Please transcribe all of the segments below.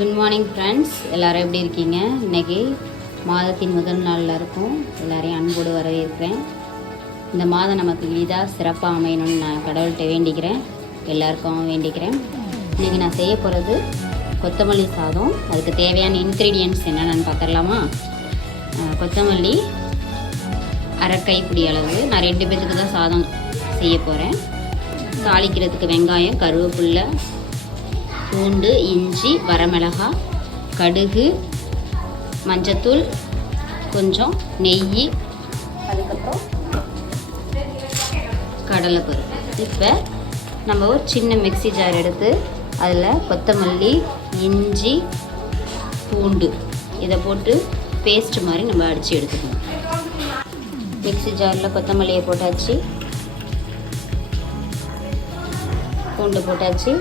Good morning friends, எல்லோரும் எப்படி இருக்கீங்க? இன்றைக்கி மாதத்தின் முதல் நாளில் இருக்கும். எல்லோரையும் அன்போடு வரவேற்கிறேன். இந்த மாதம் நமக்கு இதாக சிறப்பாக அமையணும்னு நான் கடவுள்கிட்ட வேண்டிக்கிறேன், எல்லாருக்கும் வேண்டிக்கிறேன். இன்றைக்கி நான் செய்ய போகிறது கொத்தமல்லி சாதம். அதுக்கு தேவையான இன்க்ரீடியன்ட்ஸ் என்னென்னு பார்த்துடலாமா? கொத்தமல்லி அரை கைப்பிடி அளவு. நான் 2 பேத்துக்கு தான் சாதம் செய்ய போகிறேன். தாளிக்கிறதுக்கு வெங்காயம், கருவேப்பில்லை, பூண்டு, இஞ்சி, வரமிளகாய், கடுகு, மஞ்சத்தூள், கொஞ்சம் நெய், அதுக்கப்புறம் கடலைப்பருப்பு. இப்போ நம்ம ஒரு சின்ன மிக்ஸி ஜார் எடுத்து அதில் கொத்தமல்லி, இஞ்சி, பூண்டு இதை போட்டு பேஸ்ட் மாதிரி நம்ம அடித்து எடுத்துக்கணும். மிக்ஸி ஜாரில் கொத்தமல்லியை போட்டாச்சு, பூண்டு போட்டாச்சு,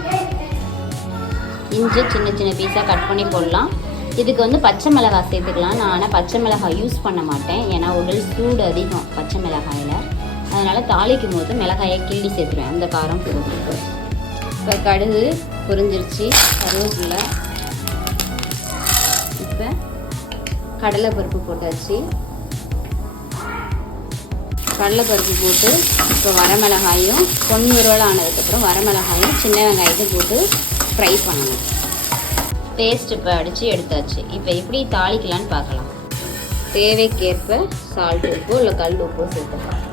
இஞ்சி சின்ன சின்ன பீஸாக கட் பண்ணி போடலாம். இதுக்கு வந்து பச்சை மிளகாய் சேர்த்துக்கலாம். நான் ஆனால் பச்சை மிளகாய் யூஸ் பண்ண மாட்டேன், ஏன்னா உடல் சூடு அதிகம் பச்சை மிளகாயில். அதனால் தாளிக்கும் போது மிளகாயை கிள்ளி சேர்த்துருவேன், அந்த காரம் போடுவேன். இப்போ கடுகு பொரிஞ்சிருச்சு, கருவேப்பில்லை, இப்போ கடலைப்பருப்பு போட்டாச்சு. கடலைப்பருப்பு போட்டு இப்போ வரமிளகாயும் பொன்முருவல் ஆனதுக்கப்புறம் வரமிளகாயும் சின்ன வெங்காயத்தையும் போட்டு ஃப்ரை பண்ணணும். பேஸ்ட் இப்போ அடித்து எடுத்தாச்சு. இப்போ எப்படி தாளிக்கலான்னு பார்க்கலாம். தேவைக்கேற்ப சால்ட் உப்பு இல்லை கல் உப்பு சேர்த்துக்கலாம்.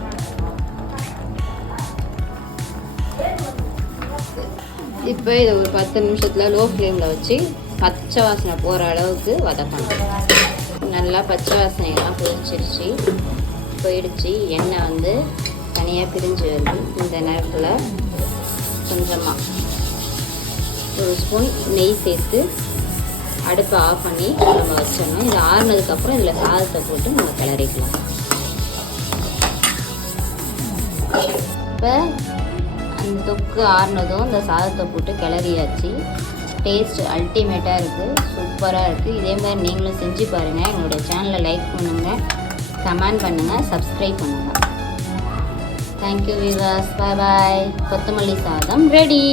இப்போ இதை ஒரு 10 நிமிஷத்தில் லோ ஃப்ளேமில் வச்சு பச்சை வாசனை போகிற அளவுக்கு வதக்கணும். நல்லா பச்சை வாசனையெல்லாம் போயிடுச்சு. எண்ணெய் வந்து தனியாக பிரிஞ்சு வருது. இந்த நேரத்தில் கொஞ்சமாக ஒரு ஸ்பூன் நெய் சேர்த்து அடுப்பை ஆஃப் பண்ணி நம்ம வச்சிடணும். இது ஆறுனதுக்கப்புறம் இதில் சாதத்தை போட்டு நம்ம கிளறிக்கலாம். இப்போ அந்த தொக்கு ஆறுனதும் இந்த சாதத்தை போட்டு கிளறியாச்சு. டேஸ்ட் அல்டிமேட்டாக இருக்குது, சூப்பராக இருக்குது. இதே மாதிரி நீங்களும் செஞ்சு பாருங்கள். எங்களுடைய சேனலை லைக் பண்ணுங்கள், கமெண்ட் பண்ணுங்கள், சப்ஸ்கிரைப் பண்ணுங்கள். தேங்க்யூ வியூவர்ஸ், பாய் பாய். கொத்தமல்லி சாதம் ரெடி.